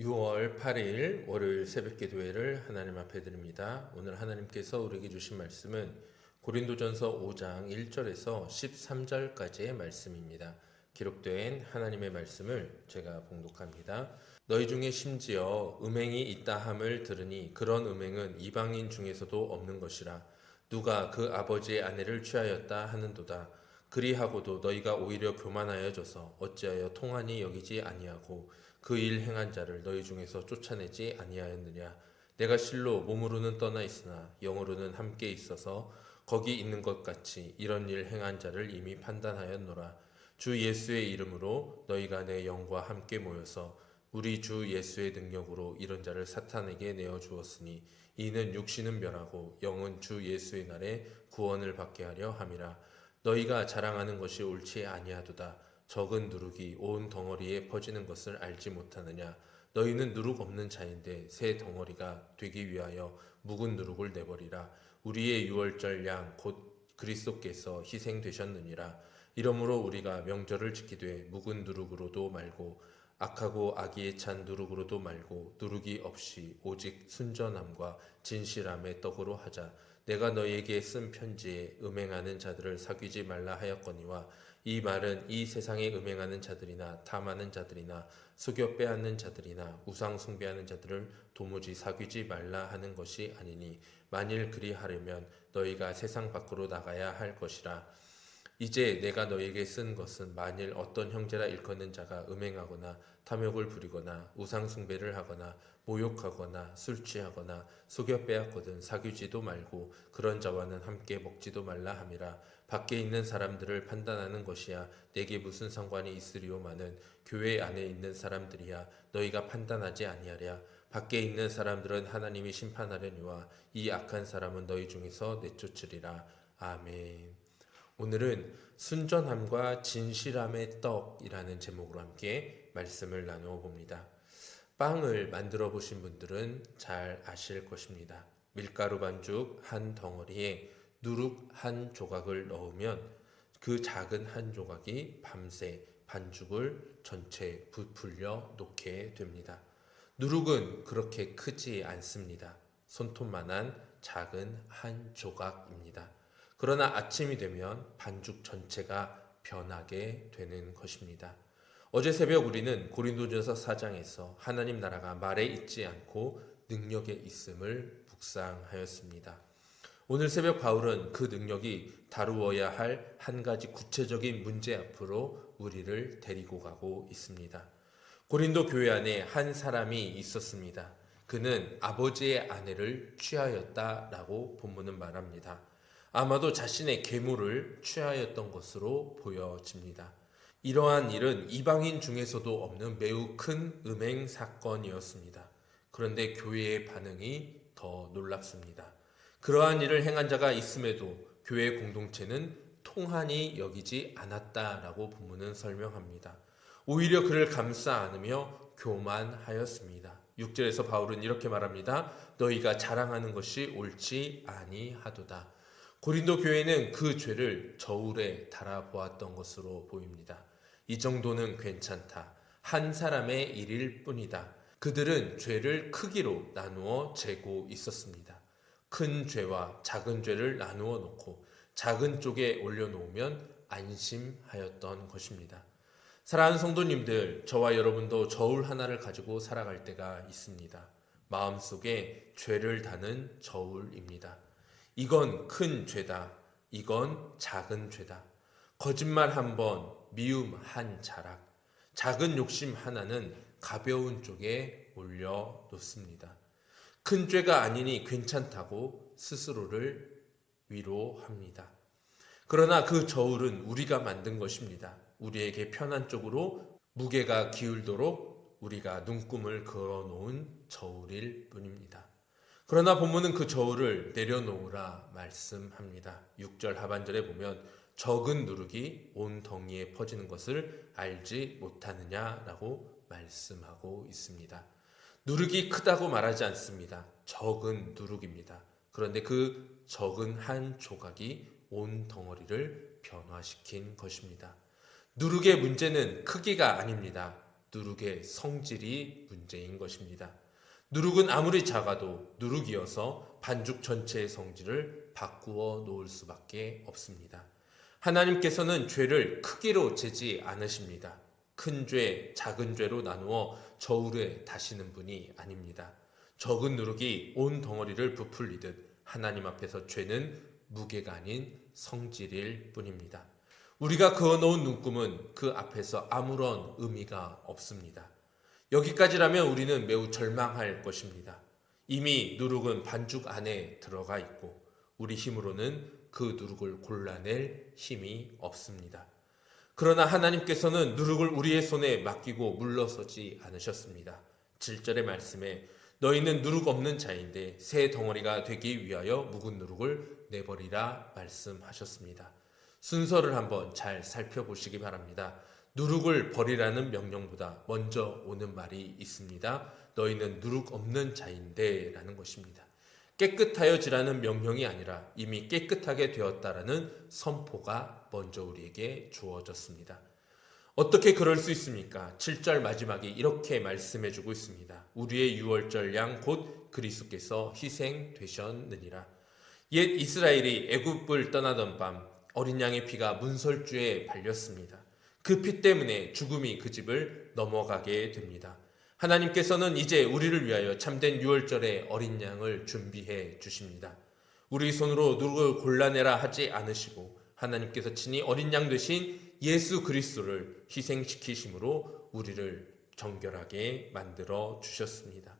6월 8일 월요일 새벽 기도회를 하나님 앞에 드립니다. 오늘 하나님께서 우리에게 주신 말씀은 고린도전서 5장 1절에서 13절까지의 말씀입니다. 기록된 하나님의 말씀을 제가 봉독합니다. 너희 중에 심지어 음행이 있다 함을 들으니 그런 음행은 이방인 중에서도 없는 것이라. 누가 그 아버지의 아내를 취하였다 하는도다. 그리하고도 너희가 오히려 교만하여져서 어찌하여 통하니 여기지 아니하고 그 일 행한 자를 너희 중에서 쫓아내지 아니하였느냐. 내가 실로 몸으로는 떠나 있으나 영으로는 함께 있어서 거기 있는 것 같이 이런 일 행한 자를 이미 판단하였노라. 주 예수의 이름으로 너희가 내 영과 함께 모여서 우리 주 예수의 능력으로 이런 자를 사탄에게 내어 주었으니 이는 육신은 멸하고 영은 주 예수의 날에 구원을 받게 하려 함이라. 너희가 자랑하는 것이 옳지 아니하도다. 적은 누룩이 온 덩어리에 퍼지는 것을 알지 못하느냐. 너희는 누룩 없는 자인데 새 덩어리가 되기 위하여 묵은 누룩을 내버리라. 우리의 유월절 양 곧 그리스도께서 희생되셨느니라. 이러므로 우리가 명절을 지키되 묵은 누룩으로도 말고 악하고 악의에 찬 누룩으로도 말고 누룩이 없이 오직 순전함과 진실함의 떡으로 하자. 내가 너희에게 쓴 편지에 음행하는 자들을 사귀지 말라 하였거니와 이 말은 이 세상에 음행하는 자들이나 탐하는 자들이나 속여 빼앗는 자들이나 우상 숭배하는 자들을 도무지 사귀지 말라 하는 것이 아니니 만일 그리하려면 너희가 세상 밖으로 나가야 할 것이라. 이제 내가 너에게 쓴 것은 만일 어떤 형제라 일컫는 자가 음행하거나 탐욕을 부리거나 우상 숭배를 하거나 모욕하거나 술 취하거나 속여 빼앗거든 사귀지도 말고 그런 자와는 함께 먹지도 말라 함이라. 밖에 있는 사람들을 판단하는 것이야 내게 무슨 상관이 있으리오마는 교회 안에 있는 사람들이야 너희가 판단하지 아니하랴. 밖에 있는 사람들은 하나님이 심판하려니와 이 악한 사람은 너희 중에서 내쫓으리라. 아멘. 오늘은 순전함과 진실함의 떡이라는 제목으로 함께 말씀을 나누어 봅니다. 빵을 만들어 보신 분들은 잘 아실 것입니다. 밀가루 반죽 한 덩어리에 누룩 한 조각을 넣으면 그 작은 한 조각이 밤새 반죽을 전체 부풀려 놓게 됩니다. 누룩은 그렇게 크지 않습니다. 손톱만한 작은 한 조각입니다. 그러나 아침이 되면 반죽 전체가 변하게 되는 것입니다. 어제 새벽 우리는 고린도전서 4장에서 하나님 나라가 말에 있지 않고 능력에 있음을 묵상하였습니다. 오늘 새벽 바울은 그 능력이 다루어야 할 한 가지 구체적인 문제 앞으로 우리를 데리고 가고 있습니다. 고린도 교회 안에 한 사람이 있었습니다. 그는 아버지의 아내를 취하였다라고 본문은 말합니다. 아마도 자신의 계물을 취하였던 것으로 보여집니다. 이러한 일은 이방인 중에서도 없는 매우 큰 음행 사건이었습니다. 그런데 교회의 반응이 더 놀랍습니다. 그러한 일을 행한 자가 있음에도 교회 공동체는 통한이 여기지 않았다라고 본문은 설명합니다. 오히려 그를 감싸 안으며 교만하였습니다. 6절에서 바울은 이렇게 말합니다. 너희가 자랑하는 것이 옳지 아니하도다. 고린도 교회는 그 죄를 저울에 달아보았던 것으로 보입니다. 이 정도는 괜찮다. 한 사람의 일일 뿐이다. 그들은 죄를 크기로 나누어 재고 있었습니다. 큰 죄와 작은 죄를 나누어 놓고 작은 쪽에 올려놓으면 안심하였던 것입니다. 사랑하는 성도님들, 저와 여러분도 저울 하나를 가지고 살아갈 때가 있습니다. 마음속에 죄를 다는 저울입니다. 이건 큰 죄다. 이건 작은 죄다. 거짓말 한 번, 미움 한 자락. 작은 욕심 하나는 가벼운 쪽에 올려놓습니다. 큰 죄가 아니니 괜찮다고 스스로를 위로합니다. 그러나 그 저울은 우리가 만든 것입니다. 우리에게 편한 쪽으로 무게가 기울도록 우리가 눈금을 그어놓은 저울일 뿐입니다. 그러나 본문은 그 저울을 내려놓으라 말씀합니다. 6절 하반절에 보면 적은 누룩이 온 덩이에 퍼지는 것을 알지 못하느냐라고 말씀하고 있습니다. 누룩이 크다고 말하지 않습니다. 적은 누룩입니다. 그런데 그 적은 한 조각이 온 덩어리를 변화시킨 것입니다. 누룩의 문제는 크기가 아닙니다. 누룩의 성질이 문제인 것입니다. 누룩은 아무리 작아도 누룩이어서 반죽 전체의 성질을 바꾸어 놓을 수밖에 없습니다. 하나님께서는 죄를 크기로 재지 않으십니다. 큰 죄, 작은 죄로 나누어 저울에 다시는 분이 아닙니다. 적은 누룩이 온 덩어리를 부풀리듯 하나님 앞에서 죄는 무게가 아닌 성질일 뿐입니다. 우리가 그어놓은 눈금은 그 앞에서 아무런 의미가 없습니다. 여기까지라면 우리는 매우 절망할 것입니다. 이미 누룩은 반죽 안에 들어가 있고 우리 힘으로는 그 누룩을 골라낼 힘이 없습니다. 그러나 하나님께서는 누룩을 우리의 손에 맡기고 물러서지 않으셨습니다. 7절의 말씀에 너희는 누룩 없는 자인데 새 덩어리가 되기 위하여 묵은 누룩을 내버리라 말씀하셨습니다. 순서를 한번 잘 살펴보시기 바랍니다. 누룩을 버리라는 명령보다 먼저 오는 말이 있습니다. 너희는 누룩 없는 자인데 라는 것입니다. 깨끗하여지라는 명령이 아니라 이미 깨끗하게 되었다라는 선포가 먼저 우리에게 주어졌습니다. 어떻게 그럴 수 있습니까? 7절 마지막이 이렇게 말씀해주고 있습니다. 우리의 유월절 양 곧 그리스도께서 희생되셨느니라. 옛 이스라엘이 애굽을 떠나던 밤 어린 양의 피가 문설주에 발렸습니다. 그 피 때문에 죽음이 그 집을 넘어가게 됩니다. 하나님께서는 이제 우리를 위하여 참된 유월절의 어린 양을 준비해 주십니다. 우리 손으로 누룩을 골라내라 하지 않으시고 하나님께서 친히 어린 양 되신 예수 그리스도를 희생시키심으로 우리를 정결하게 만들어 주셨습니다.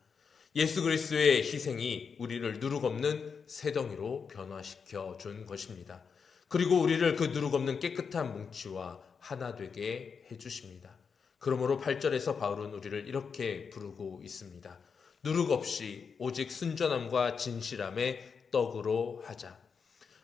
예수 그리스도의 희생이 우리를 누룩 없는 새덩이로 변화시켜 준 것입니다. 그리고 우리를 그 누룩 없는 깨끗한 뭉치와 하나 되게 해주십니다. 그러므로 8절에서 바울은 우리를 이렇게 부르고 있습니다. 누룩 없이 오직 순전함과 진실함의 떡으로 하자.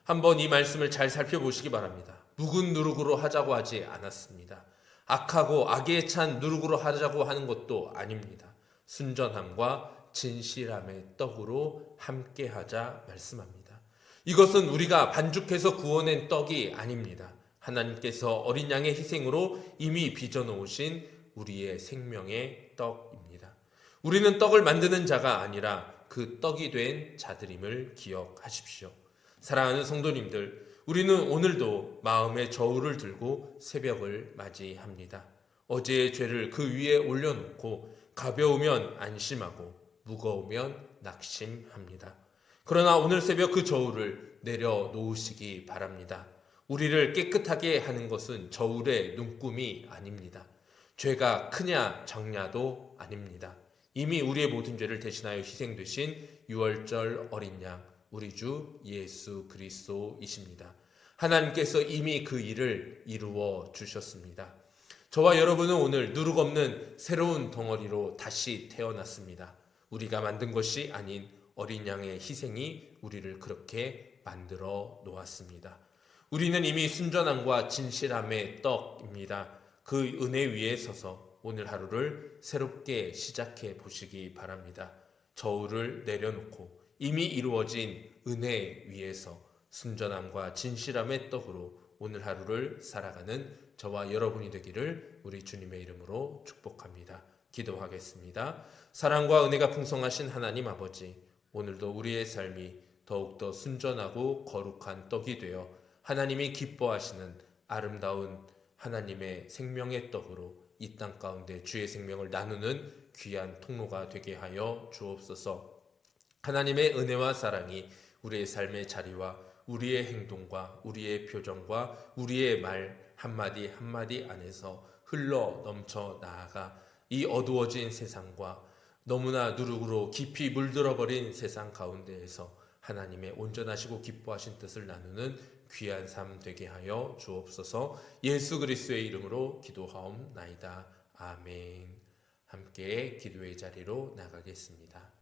한번 이 말씀을 잘 살펴보시기 바랍니다. 묵은 누룩으로 하자고 하지 않았습니다. 악하고 악에 찬 누룩으로 하자고 하는 것도 아닙니다. 순전함과 진실함의 떡으로 함께 하자 말씀합니다. 이것은 우리가 반죽해서 구워낸 떡이 아닙니다. 하나님께서 어린 양의 희생으로 이미 빚어놓으신 우리의 생명의 떡입니다. 우리는 떡을 만드는 자가 아니라 그 떡이 된 자들임을 기억하십시오. 사랑하는 성도님들, 우리는 오늘도 마음의 저울을 들고 새벽을 맞이합니다. 어제의 죄를 그 위에 올려놓고 가벼우면 안심하고 무거우면 낙심합니다. 그러나 오늘 새벽 그 저울을 내려놓으시기 바랍니다. 우리를 깨끗하게 하는 것은 저울의 눈금이 아닙니다. 죄가 크냐 작냐도 아닙니다. 이미 우리의 모든 죄를 대신하여 희생되신 유월절 어린 양 우리 주 예수 그리스도이십니다. 하나님께서 이미 그 일을 이루어 주셨습니다. 저와 여러분은 오늘 누룩 없는 새로운 덩어리로 다시 태어났습니다. 우리가 만든 것이 아닌 어린 양의 희생이 우리를 그렇게 만들어 놓았습니다. 우리는 이미 순전함과 진실함의 떡입니다. 그 은혜 위에 서서 오늘 하루를 새롭게 시작해 보시기 바랍니다. 저울을 내려놓고 이미 이루어진 은혜 위에서 순전함과 진실함의 떡으로 오늘 하루를 살아가는 저와 여러분이 되기를 우리 주님의 이름으로 축복합니다. 기도하겠습니다. 사랑과 은혜가 풍성하신 하나님 아버지, 오늘도 우리의 삶이 더욱더 순전하고 거룩한 떡이 되어 하나님이 기뻐하시는 아름다운 하나님의 생명의 떡으로 이 땅 가운데 주의 생명을 나누는 귀한 통로가 되게 하여 주옵소서. 하나님의 은혜와 사랑이 우리의 삶의 자리와 우리의 행동과 우리의 표정과 우리의 말 한마디 한마디 안에서 흘러 넘쳐 나아가 이 어두워진 세상과 너무나 누룩으로 깊이 물들어버린 세상 가운데에서 하나님의 온전하시고 기뻐하신 뜻을 나누는 귀한 삶 되게 하여 주옵소서. 예수 그리스도의 이름으로 기도하옵나이다. 아멘. 함께 기도의 자리로 나가겠습니다.